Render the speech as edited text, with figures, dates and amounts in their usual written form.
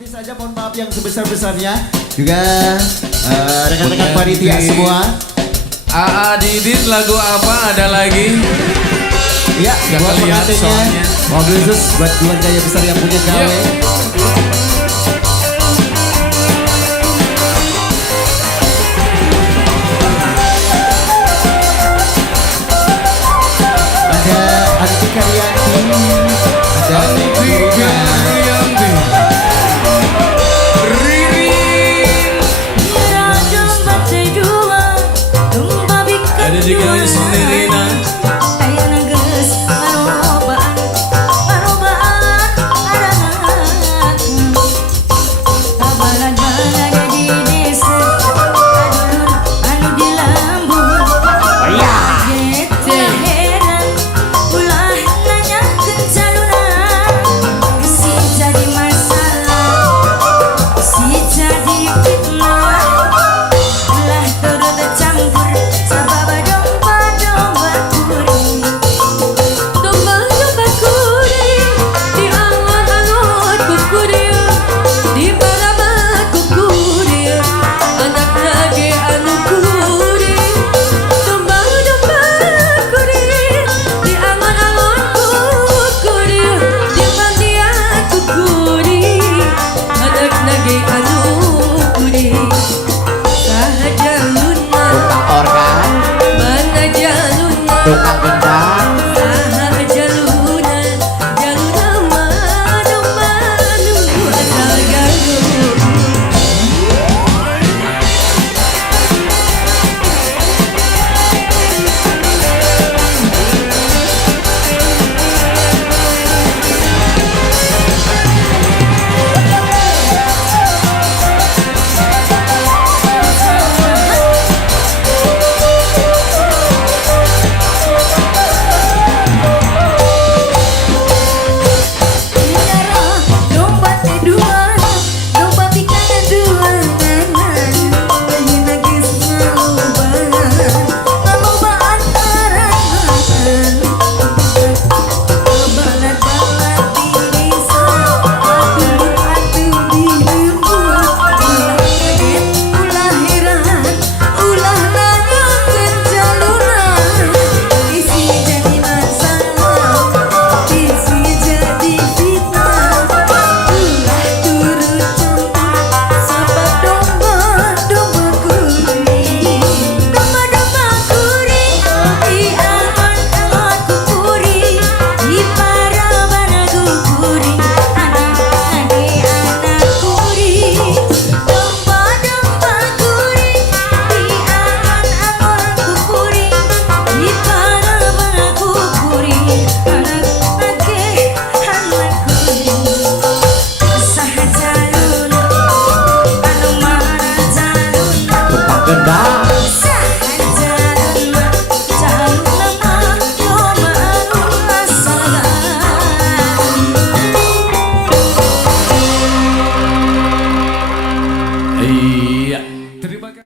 Nanti saja mohon maaf yang sebesar-besarnya juga rekan-rekan panitia semua. Didit lagu apa ada lagi? Ya, gak buat kelihatan pengantinnya, mobil khusus buat keluarga yang besar yang punya gawe. Ada Anti Karyanti, ada ada juga Nirina. tukang